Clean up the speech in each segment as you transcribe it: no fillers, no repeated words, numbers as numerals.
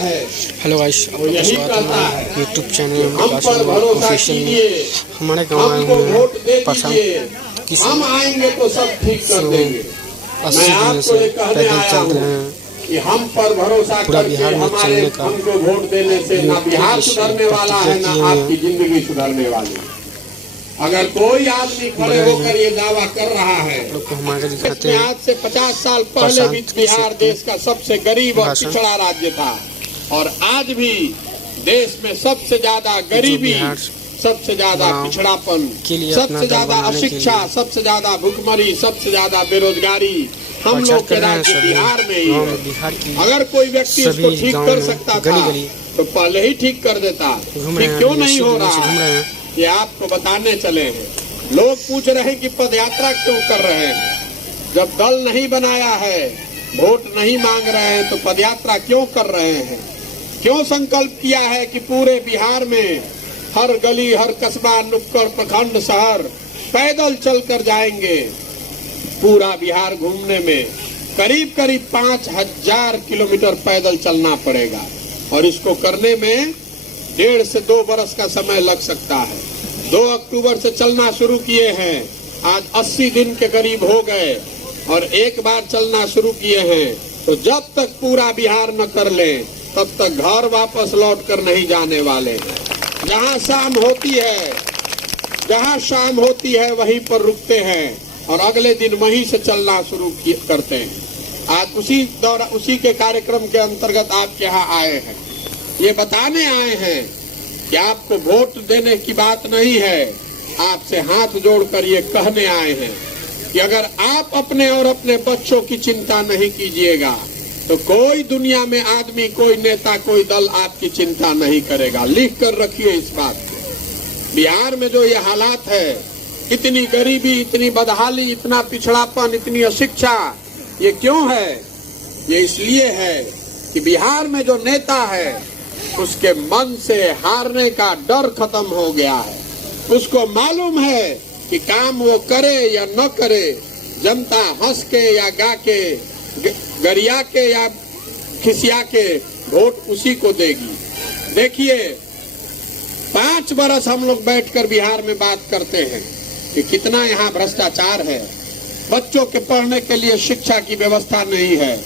है। Hello guys, वो यही कहता है यूट्यूब चैनल हम पर भरोसा कीजिए, हमारे गाँव हमको वोट दे पसंद दीजिए, हम आएंगे तो सब ठीक कर देंगे। 80 मैं दिन आपको से ये कहने पैदल आया चल रहे हूँ हैं। कि हम पर भरोसा पूरा करके बिहार में हमारे चलने का हमको वोट देने से ना बिहार सुधरने वाला है, ना आपकी जिंदगी सुधरने वाली है। अगर कोई आदमी खड़े होकर ये दावा कर रहा है, हमारे दिखाते इसमें हैं आज से 50 साल पहले भी बिहार देश का सबसे गरीब और पिछड़ा राज्य था, और आज भी देश में सबसे ज्यादा गरीबी, सबसे ज्यादा पिछड़ापन, सबसे ज्यादा अशिक्षा, सबसे ज्यादा भुखमरी, सबसे ज्यादा बेरोजगारी हम लोग के राज्य बिहार में ही है। अगर कोई व्यक्ति इसको ठीक कर सकता था तो पहले ही ठीक कर देता। ठीक क्यों नहीं हो रहा है ये आपको बताने चले हैं। लोग पूछ रहे हैं कि पदयात्रा क्यों कर रहे हैं। जब दल नहीं बनाया है, वोट नहीं मांग रहे हैं, तो पदयात्रा क्यों कर रहे हैं? क्यों संकल्प किया है कि पूरे बिहार में हर गली, हर कस्बा, नुक्कड़, प्रखंड, शहर पैदल चल कर जाएंगे? पूरा बिहार घूमने में करीब करीब 5000 किलोमीटर पैदल चलना पड़ेगा, और इसको करने में 1.5 से 2 बरस का समय लग सकता है। 2 अक्टूबर से चलना शुरू किए हैं, आज 80 दिन के करीब हो गए, और एक बार चलना शुरू किए हैं। तो जब तक पूरा बिहार न कर ले तब तक घर वापस लौट कर नहीं जाने वाले। जहाँ शाम होती है वहीं पर रुकते हैं, और अगले दिन वहीं से चलना शुरू करते हैं। आज उसी के कार्यक्रम के अंतर्गत आपके यहाँ आए हैं। ये बताने आए हैं कि आपको वोट देने की बात नहीं है, आपसे हाथ जोड़कर ये कहने आए हैं कि अगर आप अपने और अपने बच्चों की चिंता नहीं कीजिएगा तो कोई दुनिया में आदमी, कोई नेता, कोई दल आपकी चिंता नहीं करेगा। लिख कर रखिए इस बात को। बिहार में जो ये हालात है, इतनी गरीबी, इतनी बदहाली, इतना पिछड़ापन, इतनी अशिक्षा, ये क्यों है? ये इसलिए है कि बिहार में जो नेता है उसके मन से हारने का डर खत्म हो गया है। उसको मालूम है कि काम वो करे या न करे, जनता हंस के या गा के, गरिया के या खिसिया के वोट उसी को देगी। देखिए, 5 बरस हम लोग बैठकर बिहार में बात करते हैं कि कितना यहाँ भ्रष्टाचार है। बच्चों के पढ़ने के लिए शिक्षा की व्यवस्था नहीं है,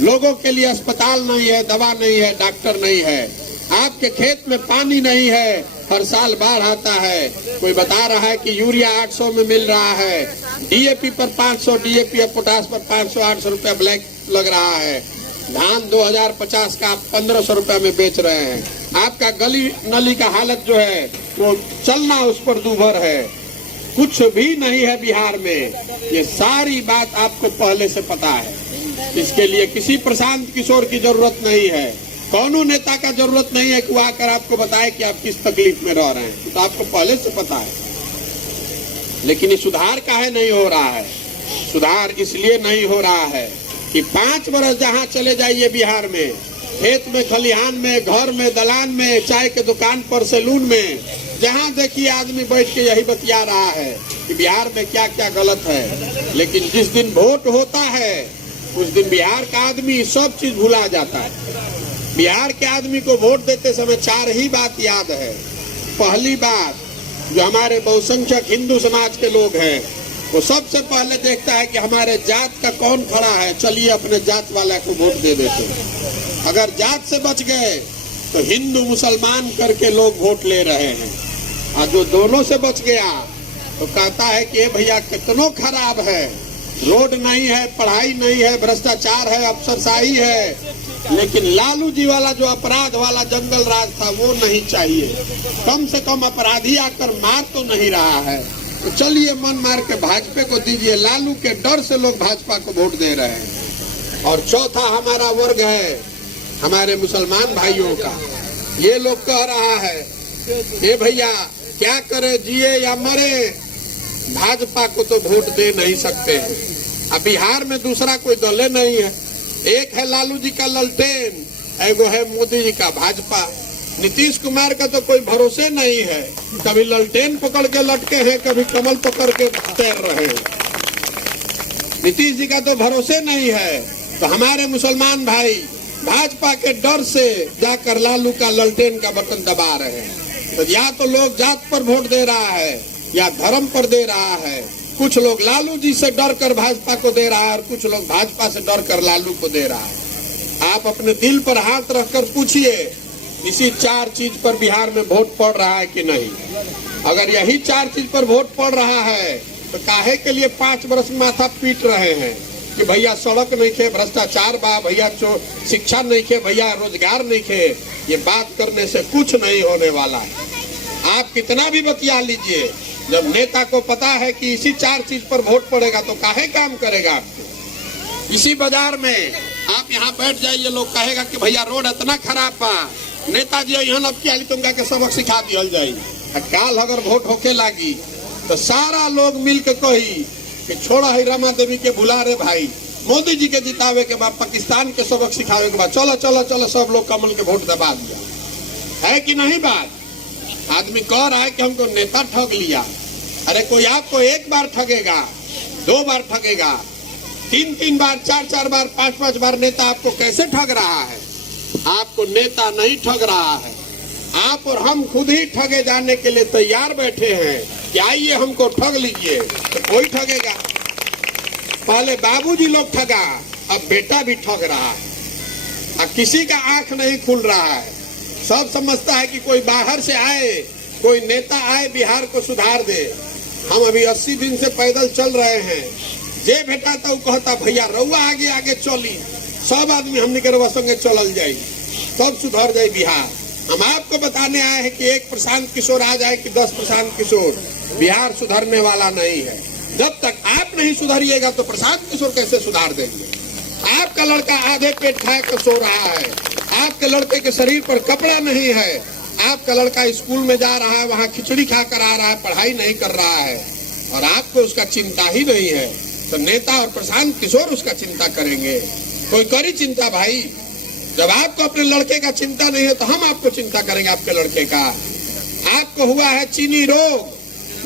लोगों के लिए अस्पताल नहीं है, दवा नहीं है, डॉक्टर नहीं है, आपके खेत में पानी नहीं है, हर साल बाढ़ आता है। कोई बता रहा है कि यूरिया 800 में मिल रहा है, डीएपी पर 500, डीएपी और पोटास पर 500-800 रुपया ब्लैक लग रहा है, धान 2050 का 1500 रुपया में बेच रहे हैं। आपका गली नली का हालत जो है वो चलना उस पर दूभर है। कुछ भी नहीं है बिहार में। ये सारी बात आपको पहले से पता है। इसके लिए किसी प्रशांत किशोर की जरूरत नहीं है, कौनो नेता का जरूरत नहीं है कि वो आकर आपको बताए कि आप किस तकलीफ में रह रहे हैं। तो आपको पहले से पता है। लेकिन ये सुधार काहे नहीं हो रहा है? सुधार इसलिए नहीं हो रहा है कि 5 बरस जहाँ चले जाइए बिहार में, खेत में, खलिहान में, घर में, दलान में, चाय के दुकान पर, सैलून में, जहाँ देखिए आदमी बैठ के यही बतिया रहा है कि बिहार में क्या क्या गलत है। लेकिन जिस दिन वोट होता है उस दिन बिहार का आदमी सब चीज भुला जाता है। बिहार के आदमी को वोट देते समय 4 ही बात याद है। पहली बात, जो हमारे बहुसंख्यक हिंदू समाज के लोग हैं वो सबसे पहले देखता है कि हमारे जात का कौन खड़ा है, चलिए अपने जात वाला को वोट दे देते हैं। अगर जात से बच गए तो हिंदू मुसलमान करके लोग वोट ले रहे हैं, और जो दोनों से बच गया तो कहता है कि भैया कितनों खराब है, रोड नहीं है, पढ़ाई नहीं है, भ्रष्टाचार है, अफसरशाही है, लेकिन लालू जी वाला जो अपराध वाला जंगल राज था वो नहीं चाहिए। कम से कम अपराधी आकर मार तो नहीं रहा है, तो चलिए मन मार के भाजपा को दीजिए। लालू के डर से लोग भाजपा को वोट दे रहे हैं। और चौथा हमारा वर्ग है हमारे मुसलमान भाइयों का। ये लोग कह रहा है ये भैया क्या करे, जिए या मरे, भाजपा को तो वोट दे नहीं सकते हैं। अब बिहार में दूसरा कोई दल नहीं है। एक है लालू जी का ललटेन, एगो है मोदी जी का भाजपा। नीतीश कुमार का तो कोई भरोसे नहीं है, कभी ललटेन पकड़ के लटके हैं, कभी कमल पकड़ के तैर रहे हैं। नीतीश जी का तो भरोसे नहीं है। तो हमारे मुसलमान भाई भाजपा के डर से जाकर लालू का ललटेन का बटन दबा रहे हैं। तो या तो लोग जात पर वोट दे रहा है या धर्म पर दे रहा है। कुछ लोग लालू जी से डर कर भाजपा को दे रहा है और कुछ लोग भाजपा से डर कर लालू को दे रहा है। आप अपने दिल पर हाथ रखकर पूछिए, इसी 4 चीज पर बिहार में वोट पड़ रहा है कि नहीं? अगर यही 4 चीज पर वोट पड़ रहा है तो काहे के लिए 5 वर्ष माथा पीट रहे हैं कि भैया सड़क नहीं खे, भ्रष्टाचार बा, भैया शिक्षा नहीं खे, भैया रोजगार नहीं खे। ये बात करने से कुछ नहीं होने वाला है। आप कितना भी बतिया लीजिए, जब नेता को पता है कि इसी 4 चीज पर वोट पड़ेगा तो काहे काम करेगा आपको? इसी बाजार में आप यहाँ बैठ जाइए, लोग कहेगा कि भैया रोड इतना खराब बा, नेताजी यहाँ अब क्या तुमका के सबक सिखा दिया जाये। काल अगर वोट होके लागी तो सारा लोग मिल के कही कि छोड़ा है रमा देवी के बुला रे भाई, मोदी जी के जितावे के बाद, पाकिस्तान के सबक सिखावे के बाद चलो चलो चलो सब लोग कमल के वोट दबा दिया। है कि नहीं बात? आदमी कह रहा है कि हमको नेता ठग लिया। अरे कोई आपको 1 बार ठगेगा, 2 बार ठगेगा, 3 बार, 4 बार, 5 बार नेता आपको कैसे ठग रहा है? आपको नेता नहीं ठग रहा है, आप और हम खुद ही ठगे जाने के लिए तैयार बैठे हैं कि आइए हमको ठग लीजिए। तो कोई ठगेगा। पहले बाबूजी लोग ठगा, अब बेटा भी ठग रहा है। अब किसी का आंख नहीं खुल रहा है। सब समझता है कि कोई बाहर से आए, कोई नेता आए बिहार को सुधार दे। हम अभी 80 दिन से पैदल चल रहे हैं। जे बेटा था वो कहता भैया रउआ आगे आगे चली, सब आदमी हमने के रउआ संगे चलल जाई, सब सुधर जाए बिहार। हम आपको बताने आए हैं कि 1 प्रशांत किशोर आ जाए कि 10 प्रशांत किशोर, बिहार सुधरने वाला नहीं है। जब तक आप नहीं सुधरिएगा तो प्रशांत किशोर कैसे सुधार देंगे? आपका लड़का आधे पेट खाए कर सो रहा है, आपके लड़के के शरीर पर कपड़ा नहीं है, आपका लड़का स्कूल में जा रहा है, वहाँ खिचड़ी खा कर आ रहा है, पढ़ाई नहीं कर रहा है और आपको उसका चिंता ही नहीं है। तो नेता और प्रशांत किशोर उसका चिंता करेंगे। कोई करी चिंता भाई? जब आपको अपने लड़के का चिंता नहीं है तो हम आपको चिंता करेंगे आपके लड़के का। आपको हुआ है चीनी रोग,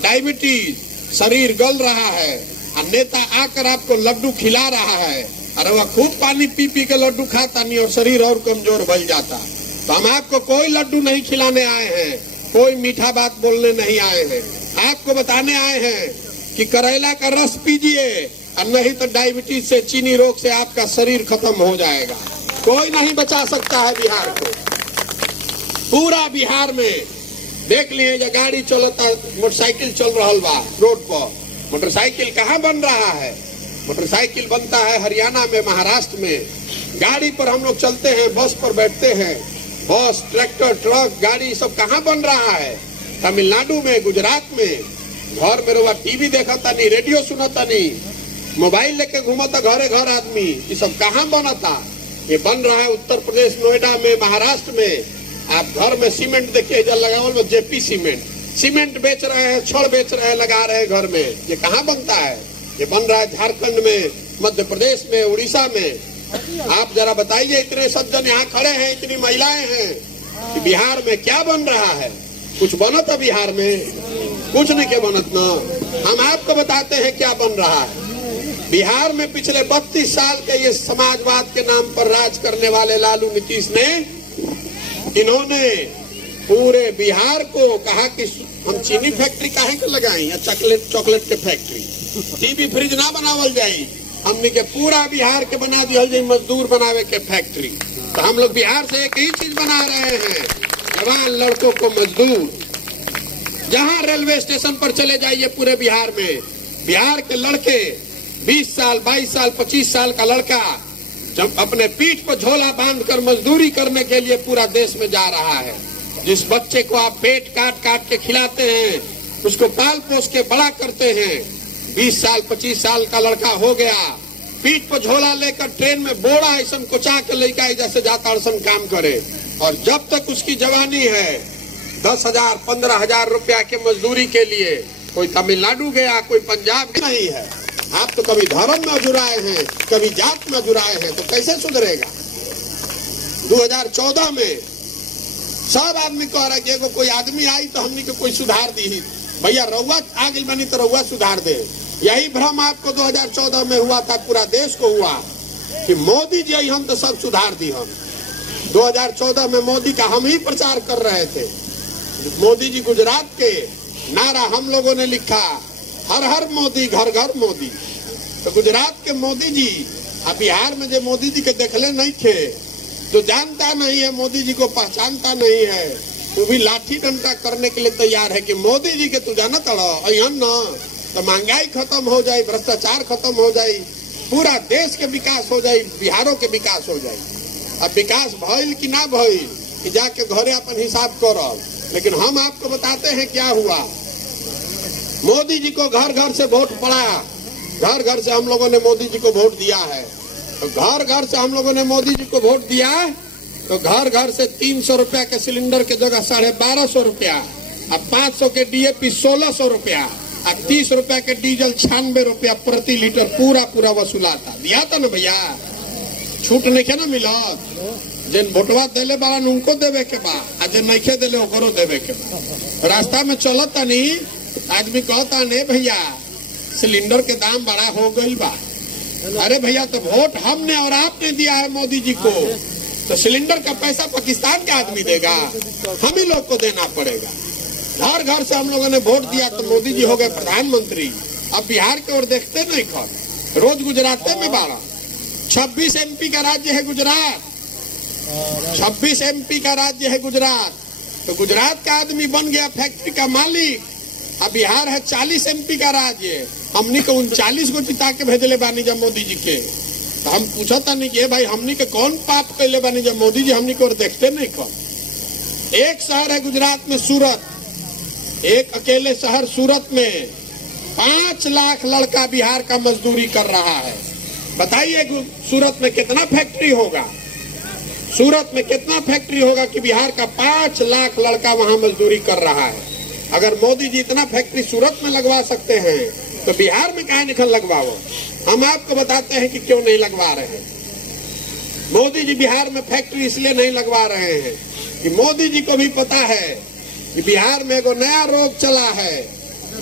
डायबिटीज, शरीर गल रहा है और नेता आकर आपको लड्डू खिला रहा है। अरे वह खूब पानी पी पी के लड्डू खाता नहीं और शरीर और कमजोर बन जाता। तो हम आपको कोई लड्डू नहीं खिलाने आए हैं, कोई मीठा बात बोलने नहीं आए हैं। आपको बताने आए हैं कि करेला का रस पीजिए और नहीं तो डायबिटीज से, चीनी रोग से आपका शरीर खत्म हो जाएगा। कोई नहीं बचा सकता है बिहार को। पूरा बिहार में देख लिए जो गाड़ी चलता, मोटरसाइकिल चल रहा बा रोड पर। मोटरसाइकिल कहाँ बन रहा है? मोटरसाइकिल बनता है हरियाणा में, महाराष्ट्र में। गाड़ी पर हम लोग चलते हैं, बस पर बैठते हैं। बस, ट्रैक्टर, ट्रक, गाड़ी सब कहाँ बन रहा है? तमिलनाडु में, गुजरात में। घर में रोवा टीवी देखता नहीं, रेडियो सुनता नहीं, मोबाइल लेके घूमता घरे घर आदमी। ये सब कहाँ बना था? ये बन रहा है उत्तर प्रदेश, नोएडा में, महाराष्ट्र में। आप घर में सीमेंट देखिए, जल लगावल में जेपी सीमेंट बेच रहे हैं, छड़ बेच रहे हैं, लगा रहे हैं घर में। ये कहाँ बनता है? ये बन रहा है झारखंड में, मध्य प्रदेश में, उड़ीसा में। आप जरा बताइए, इतने सज्जन यहाँ खड़े हैं, इतनी महिलाएं हैं, कि बिहार में क्या बन रहा है? कुछ बनत है बिहार में? कुछ नहीं के बनत ना। हम आपको बताते हैं क्या बन रहा है बिहार में। पिछले 32 साल के ये समाजवाद के नाम पर राज करने वाले लालू नीतीश ने, इन्होंने पूरे बिहार को कहा कि हम चीनी फैक्ट्री काहे के लगाई या चॉकलेट के फैक्ट्री, टीवी फ्रिज ना बनावल जाये, हमने के पूरा बिहार के बना दिया जाए मजदूर बनावे के फैक्ट्री। तो हम लोग बिहार से एक ही चीज बना रहे हैं, जवान लड़कों को मजदूर। जहाँ रेलवे स्टेशन पर चले जाइए पूरे बिहार में, बिहार के लड़के 20 साल, 22 साल, 25 साल का लड़का जब अपने पीठ पर झोला बांधकर मजदूरी करने के लिए पूरा देश में जा रहा है। जिस बच्चे को आप पेट काट काट के खिलाते हैं, उसको पाल पोस के बड़ा करते हैं, 20 साल, 25 साल का लड़का हो गया, पीठ पर झोला लेकर ट्रेन में बोरा ऐसा कोचा के लेकर जैसे जाता ऐसा काम करे। और जब तक उसकी जवानी है, 10,000, 15,000 रुपया के मजदूरी के लिए कोई तमिलनाडु गया, कोई पंजाब नहीं है। आप तो कभी धर्म में जुड़ाए हैं, कभी जात में जुड़ाए हैं, तो कैसे सुधरेगा? 2014 में सब आदमी कह रहा है कि एगो कोई आदमी आई तो हमने को कोई सुधार दी। भैया रउआ आगे बनी तो रउआ सुधार दे। यही भ्रम आपको 2014 में हुआ था, पूरा देश को हुआ कि मोदी जी हम तो सब सुधार दी हम। 2014 में मोदी का हम ही प्रचार कर रहे थे। मोदी जी गुजरात के नारा हम लोगों ने लिखा, हर हर मोदी घर घर मोदी। तो गुजरात के मोदी जी अब बिहार में जो मोदी जी के देखले नहीं थे, जो जानता नहीं है, मोदी जी को पहचानता नहीं है, वो भी लाठी डंडा करने के लिए तैयार है कि मोदी जी के तू जाना तड़ो अहन न तो महंगाई खत्म हो जाए, भ्रष्टाचार खत्म हो जाए, पूरा देश के विकास हो जाए, बिहारों के विकास हो जाए। अब विकास भइल कि ना भइल कि जाके घरे अपन हिसाब करो, लेकिन हम आपको बताते हैं क्या हुआ। मोदी जी को घर घर से वोट पड़ा, घर घर से हम लोगों ने मोदी जी को वोट दिया है। तो घर घर से हम लोगों ने मोदी जी को वोट दिया, तो घर घर से 300 रुपया के सिलेंडर के जगह 1250 रुपया, अब 500 के डीएपी 1600 रुपया, अब 30 रुपया के डीजल 96 रुपया प्रति लीटर पूरा वसूला था। दिया था ना भैया, छूट नहीं के ना मिला। जिन वोटवा दिले बारन उनको देवे के बा, आ जिन नहीं दिले ओकरो देवे के बा। रास्ता में चलता नहीं, आदमी कहता नहीं भैया सिलेंडर के दाम बड़ा हो गई बा। अरे भैया तो वोट हमने और आपने दिया है मोदी जी को, तो सिलेंडर का पैसा पाकिस्तान के आदमी देगा, हम ही लोग को देना पड़ेगा। घर घर से हम लोगों ने वोट दिया तो मोदी जी हो गए प्रधानमंत्री। अब बिहार की ओर देखते नहीं खर, रोज गुजरात में 26 एमपी का राज्य है गुजरात, 26 एमपी का राज्य है गुजरात। तो गुजरात का आदमी बन गया फैक्ट्री का मालिक। अब बिहार है 40 एमपी का राज्य, हमनी को 39 को जिता के भेजले बानी जब मोदी जी के। तो हम पूछता नहीं कि भाई हमनी के कौन पाप कैले बानी जब मोदी जी हमनी को और देखते नहीं कौन। एक शहर है गुजरात में सूरत, एक अकेले शहर सूरत में 5 लाख लड़का बिहार का मजदूरी कर रहा है। बताइए सूरत में कितना फैक्ट्री होगा, सूरत में कितना फैक्ट्री होगा कि बिहार का 5 लाख लड़का वहां मजदूरी कर रहा है। अगर मोदी जी इतना फैक्ट्री सूरत में लगवा सकते हैं तो बिहार में काहे निकल लगवाओ। हम आपको बताते हैं कि क्यों नहीं लगवा रहे हैं। मोदी जी बिहार में फैक्ट्री इसलिए नहीं लगवा रहे हैं कि मोदी जी को भी पता है कि बिहार में एगो नया रोग चला है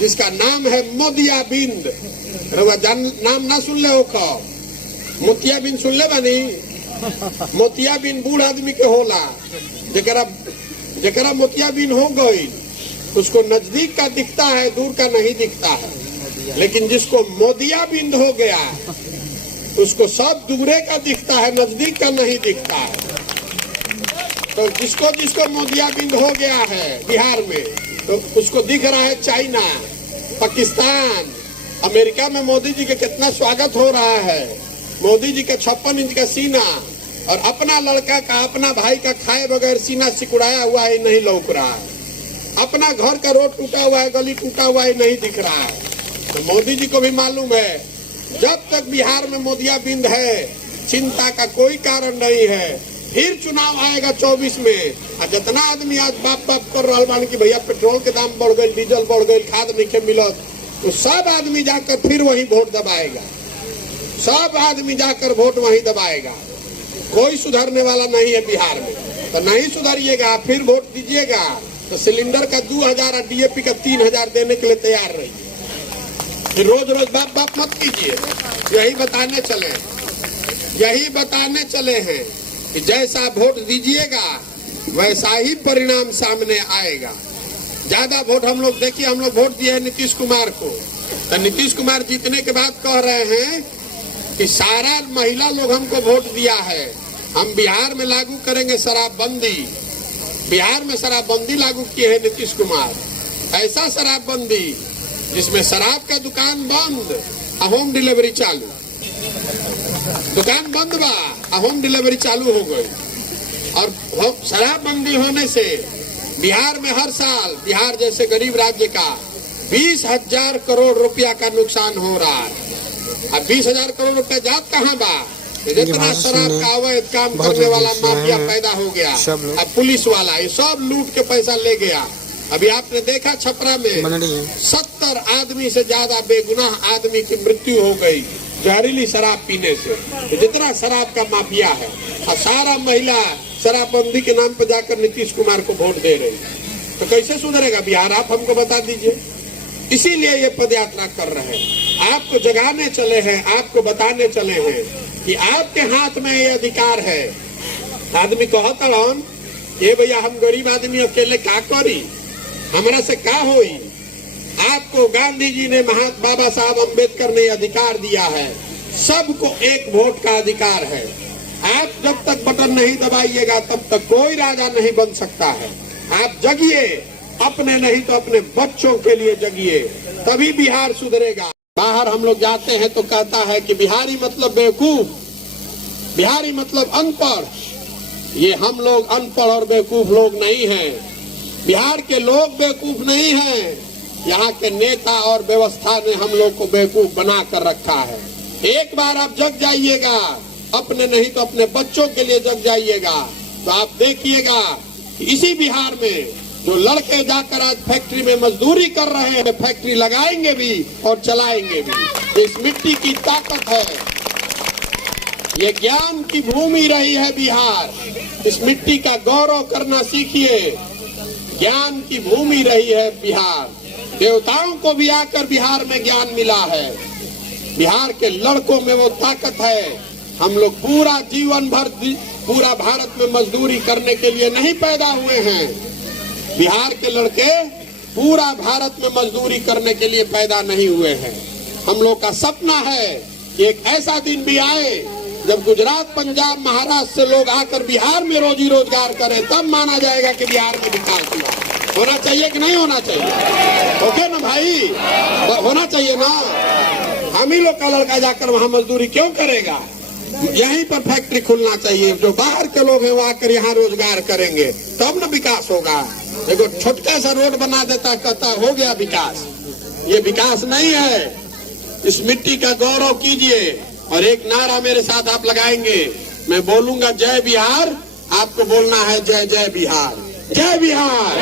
जिसका नाम है मोतियाबिंद। नाम ना सुन ले हो, मोतियाबिंद सुन ले बानी। मोतियाबिंद बूढ़ आदमी के होला, जरा मोतियाबिंद हो गई उसको नजदीक का दिखता है, दूर का नहीं दिखता है। लेकिन जिसको मोतियाबिंद हो गया उसको सब दूरे का दिखता है, नजदीक का नहीं दिखता है। तो जिसको मोतियाबिंद हो गया है बिहार में, तो उसको दिख रहा है चाइना, पाकिस्तान, अमेरिका में मोदी जी के कितना स्वागत हो रहा है। मोदी जी का 56 इंच का सीना और अपना लड़का का, अपना भाई का खाए बगैर सीना सिकुड़ाया हुआ है, नहीं लौक रहा है। अपना घर का रोड टूटा हुआ है, गली टूटा हुआ है, नहीं दिख रहा है। तो मोदी जी को भी मालूम है जब तक बिहार में मोतियाबिंद है चिंता का कोई कारण नहीं है। फिर चुनाव आएगा 24 में, और जितना आदमी आज बाप कर रहा बानी कि भैया पेट्रोल के दाम बढ़ गए, डीजल बढ़ गए, खाद नहीं मिलत, तो सब आदमी जाकर फिर वही वोट दबाएगा, सब आदमी जाकर वोट वही दबाएगा। कोई सुधरने वाला नहीं है बिहार में। तो नहीं सुधरिएगा, फिर वोट दीजिएगा तो सिलेंडर का 2000 और डीएपी का 3000 देने के लिए तैयार रहिए। फिर रोज बाप मत कीजिए। यही बताने चले हैं कि जैसा वोट दीजिएगा वैसा ही परिणाम सामने आएगा। ज्यादा वोट हम लोग देखिए, हम लोग वोट दिए हैं नीतीश कुमार को, तो नीतीश कुमार जीतने के बाद कह रहे हैं कि सारा महिला लोग हमको वोट दिया है, हम बिहार में लागू करेंगे शराबबंदी। बिहार में शराबबंदी लागू किए हैं नीतीश कुमार, ऐसा शराबबंदी जिसमें शराब का दुकान बंद, होम डिलीवरी चालू। दुकान बंद बा, होम डिलीवरी चालू हो गई। और शराबबंदी होने से बिहार में हर साल बिहार जैसे गरीब राज्य का 20,000 करोड़ रुपया का नुकसान हो रहा है। अब 20,000 करोड़ रुपया जात कहाँ बा? जितना शराब का अवैध काम करने वाला माफिया पैदा हो गया, अब पुलिस वाला ये सब लूट के पैसा ले गया। अभी आपने देखा छपरा में 70 आदमी से ज्यादा बेगुनाह आदमी की मृत्यु हो गई जहरीली शराब पीने से। तो जितना शराब का माफिया है, और सारा महिला शराबबंदी के नाम पर जाकर नीतीश कुमार को वोट दे रही, तो कैसे सुधरेगा बिहार? आप हमको बता दीजिए। इसीलिए ये पदयात्रा कर रहे हैं, आपको जगाने चले हैं, आपको बताने चले हैं कि आपके हाथ में ये अधिकार है, आदमी कहता रहन ये भैया हम गरीब आदमी अकेले का करी, हमरा से का होई। आपको गांधी जी ने बाबा साहब अम्बेडकर ने अधिकार दिया है, सबको एक वोट का अधिकार है। आप जब तक बटन नहीं दबाइएगा तब तक कोई राजा नहीं बन सकता है। आप जगिए, अपने नहीं तो अपने बच्चों के लिए जगिए, तभी बिहार सुधरेगा। बाहर हम लोग जाते हैं तो कहता है कि बिहारी मतलब बेवकूफ, बिहारी मतलब अनपढ़। ये हम लोग अनपढ़ और बेवकूफ लोग नहीं हैं। बिहार के लोग बेवकूफ नहीं हैं, यहाँ के नेता और व्यवस्था ने हम लोग को बेवकूफ बना कर रखा है। एक बार आप जग जाइएगा, अपने नहीं तो अपने बच्चों के लिए जग जाइएगा, तो आप देखिएगा कि इसी बिहार में जो लड़के जाकर आज फैक्ट्री में मजदूरी कर रहे हैं, फैक्ट्री लगाएंगे भी और चलाएंगे भी। इस मिट्टी की ताकत है, ये ज्ञान की भूमि रही है बिहार। इस मिट्टी का गौरव करना सीखिए, ज्ञान की भूमि रही है बिहार। देवताओं को भी आकर बिहार में ज्ञान मिला है। बिहार के लड़कों में वो ताकत है। हम लोग पूरा जीवन भर पूरा भारत में मजदूरी करने के लिए नहीं पैदा हुए हैं। बिहार के लड़के पूरा भारत में मजदूरी करने के लिए पैदा नहीं हुए हैं। हम लोग का सपना है कि एक ऐसा दिन भी आए जब गुजरात, पंजाब, महाराष्ट्र से लोग आकर बिहार में रोजी रोजगार करें, तब माना जाएगा कि बिहार में विकास हुआ। होना चाहिए कि नहीं होना चाहिए? ओके ना भाई, होना चाहिए ना। हम ही लोग का लड़का जाकर वहाँ मजदूरी क्यों करेगा? यहीं पर फैक्ट्री खुलना चाहिए। जो बाहर के लोग हैं वो आकर यहाँ रोजगार करेंगे, तब ना विकास होगा। देखो छोटका सा रोड बना देता, कहता हो गया विकास। ये विकास नहीं है। इस मिट्टी का गौरव कीजिए। और एक नारा मेरे साथ आप लगाएंगे, मैं बोलूंगा जय बिहार, आपको बोलना है जय जय बिहार, जय बिहार,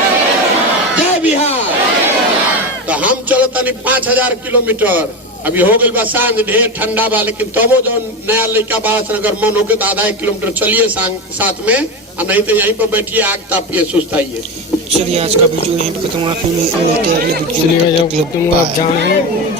जय बिहार। तो हम चलो तनी 5000 किलोमीटर, अभी हो गई बा सांझ, ढेर ठंडा बा, लेकिन तबो जो नया लड़का बाड़ा अगर मन होके तो आधा 1 किलोमीटर चलिए साथ में, और नहीं तो यहीं पर बैठिए, आग तापिए, सुस्ताइए। चलिए आज का वीडियो यहीं पे खत्म हुआ, फिर मिलते हैं अगले वीडियो में।